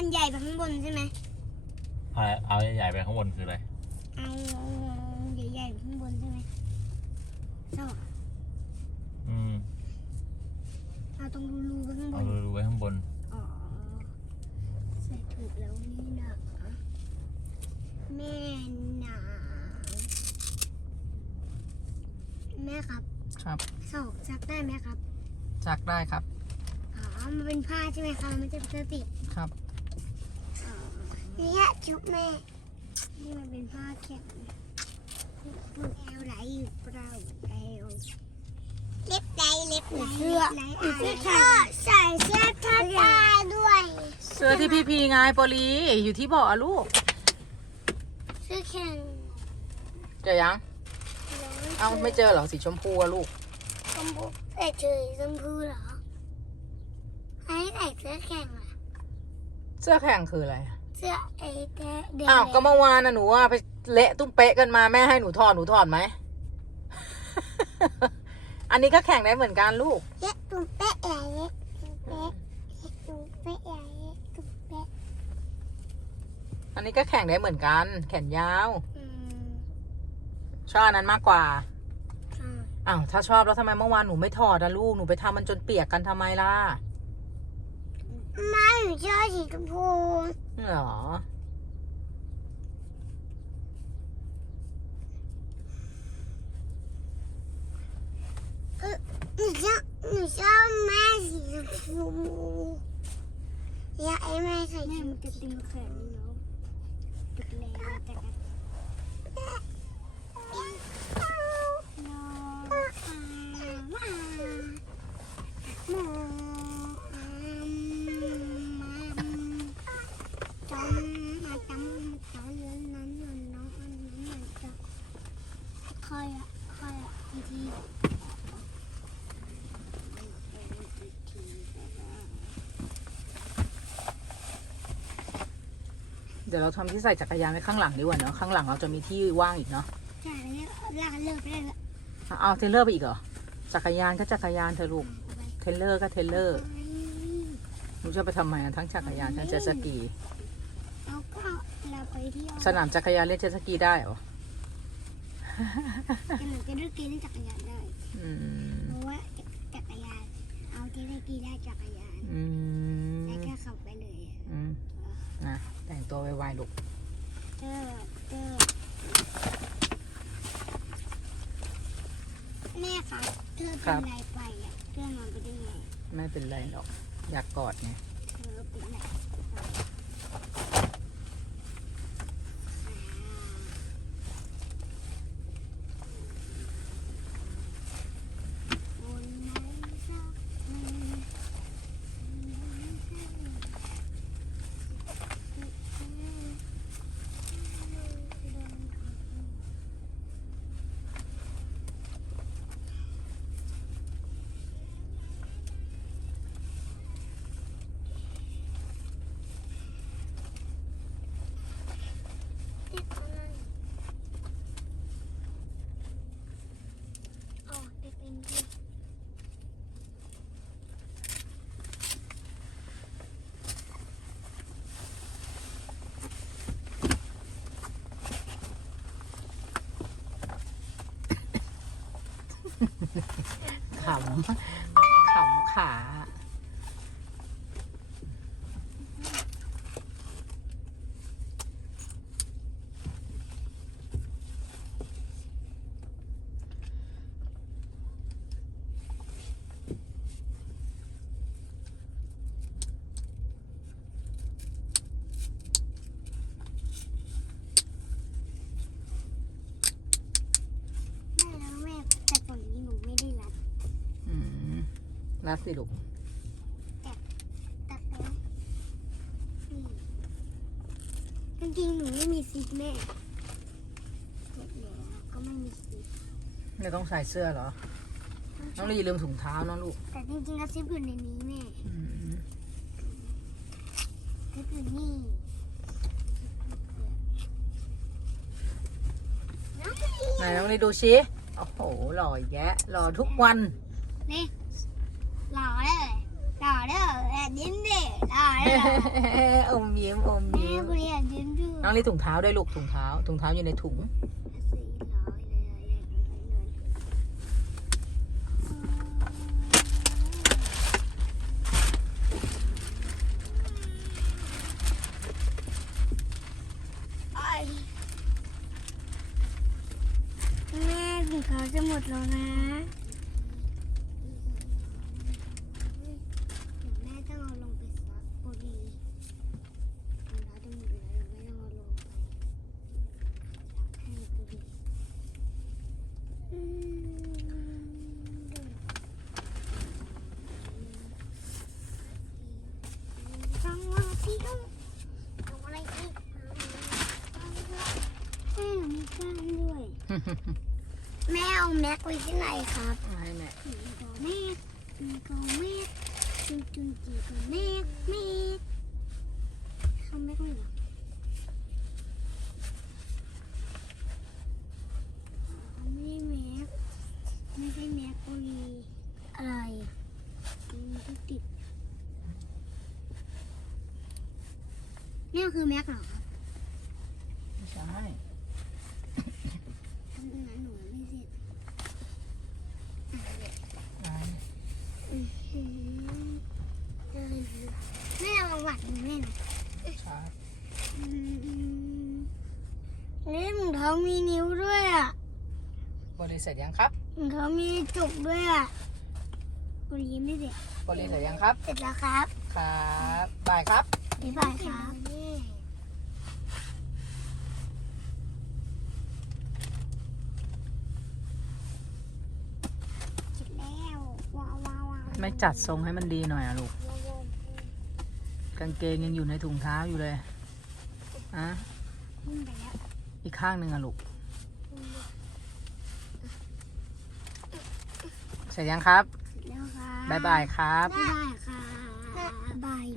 อันใหญ่ไปข้างบนใช่ไหมเอาเอาใหญ่ๆไปข้างบนคืออะไรเอาใหญ่ๆไปข้างบนใช่ไหมชอบอืมเอาตรงรูๆไปข้างบเอานดูๆไว้ข้างบน อ๋อใส่ถูกแล้วนี่นะแม่หนาแม่ครับครับ สอกซักได้ไหมครับ จักได้ครับ อ๋อ มันเป็นผ้าใช่ไหมคะมันจะเป็นพลาสติกครับ นี่ฮะชุบแม่ นี่มันเป็นผ้าแข็งแอวไหลอยู่เปล่าแอวเล็บไหลเล็บไหลเสื้อเสื้อผ้าใส่เสื้อผ้าตาด้วย เสื้อที่พี่พีไงโปลีอยู่ที่เบาะอะลูก เสื้อแข็งเจอยัง เอ้าไม่เจอเหรอสีชมพูอะลูก ชมพูใส่เฉยชมพูเหรอให้ใส่เสื้อแข็งเหรอ เสื้อแข่งคืออะไร เสื้อไอ้แดงแดงอ้าวก็เมื่อวานน่ะหนูอะไปเละตุ้มเป๊ะกันมาแม่ให้หนูถอดหนูถอดไหม อันนี้ก็แข่งได้เหมือนกันลูก เล็บตุ้มเป๊ะใหญ่เล็บตุ้มเป๊ะเล็บตุ้มเป๊ะใหญ่เล็บตุ้มเป๊ะอันนี้ก็แข่งได้เหมือนกัน แขนยาว อืมชอบอันนั้นมากกว่าใช่อ้าวถ้าชอบแล้วทำไมเมื่อวานหนูไม่ถอดอะลูกหนูไปทำมันจนเปียกกันทำไมล่ะมาหนูชอบสีชมพูเหรอ หนูชอบหนูชอบแม่สีชมพูอยากให้แม่ใส่แม่มันจะติมแขนเนาะติดแรงแต่กันจำมาจำตอนนั้นนั้นน้องอันนั้นมันจะคอยอะคอยอะบางที เดี๋ยวเราทำที่ใส่จักรยานไว้ข้างหลังดีกว่าเนาะข้างหลังเราจะมีที่ว่างอีกเนาะใช่แล้วลากเลิกได้ละเอาเอาเทรลเลอร์ไปอีกเหรอจักรยานก็จักรยานเธอะลูกเทรลเลอร์ก็เทรลเลอร์หนูจะไปทำไมอะทั้งจักรยานทั้งเจ็ตสกีแล้วก็เราไปเที่ยวสนามจักรยานเล่นเจ็ตสกีได้เหรอกันหนูจะเลือกกินจักรยานได้อืมเพราะว่าจักรยานเอาที่ได้กีได้จักรยานอืมได้แค่ขับไปเลยอะอืมนะแตัวไวๆลูกเจอเจอแม่คะเธอเป็นไรไปอะเธอนอนไปได้ไงไม่เป็นไรหรอก อยากกอดไงเธอเป็นไรบนไม้สักหนึ่ง อ๋อเด็กเป็นที่ ขำขำขา แม่แล้วแม่แต่ตอนนี้หนูไม่ได้รัด อืม รัดสิลูกตัดแล้วนี่จริงๆหนูไม่มีซิปแม่เสร็จแล้วก็ไม่มีซิปไม่ต้องใส่เสื้อเหรอ น้องลีลืมถุงเท้านะลูก แต่จริงๆแล้วซิปอยู่ในนี้แม่อืมซิปอยู่นี่น้องไหนน้องลีดูชิโอ้โหหล่อแยะหล่อทุกวัน นี่หล่ อเลยหล่อเลยแบบนี้ดิหล่อเลยอมยิ้มอมแม่ยิ้มบุรีอยากยืนดูน้องลีถุงเท้าด้วยลูกถุงเท้าถุงเท้าอยู่ในถุง สี่ร้อยเลยเลยเลยแม่ถึงเขาจะหมดแล้วนะแม่ต้องเอาลงไปซักบุรีเราจะหมดแล้วไม่ต้องเอาลงไป ให้ดูดิอืมฟังว่าพี่ต้องทำอะไรอีกแม่หนูมีกล้ามด้วย แม่เอาแม็กไว้ที่ไหนครับให้แม่หนึ่งกอแม็กหนึ่งกอแม็กจุนจุนจีกอแม็กแม็กเขาแม็กไม่หรอไม่แม็กไม่ใช่แม็กโอลีอะไรมันติดนี่คือแม็กเหรอครับ ไม่ใช่ ทำงานหนูไม่เสร็จ ได้ อื้อหือเดินแม่เอาวัดหนูแม่หน่อย ใช่ อืมนี่ถุง เท้ามีนิ้วด้วยอะบริเสร็จยังครับถุงเท้ามีจุกด้วยอะกูยิ้มไม่เด็กบริเสร็จยังครับ เสร็จแล้วครับครับบ่ายครับ บ๊ายบายครับเสร็จแล้วว้าวว้าวว้าวไม่จัดทรงให้มันดีหน่อยอะลูก กางเกงยังอยู่ในถุงเท้าอยู่เลยอะขึ้นไปแล้ว อีกข้างหนึ่งอะลูก เสร็จยังครับแล้วครับ บ๊ายบายครับ ได้ค่บาย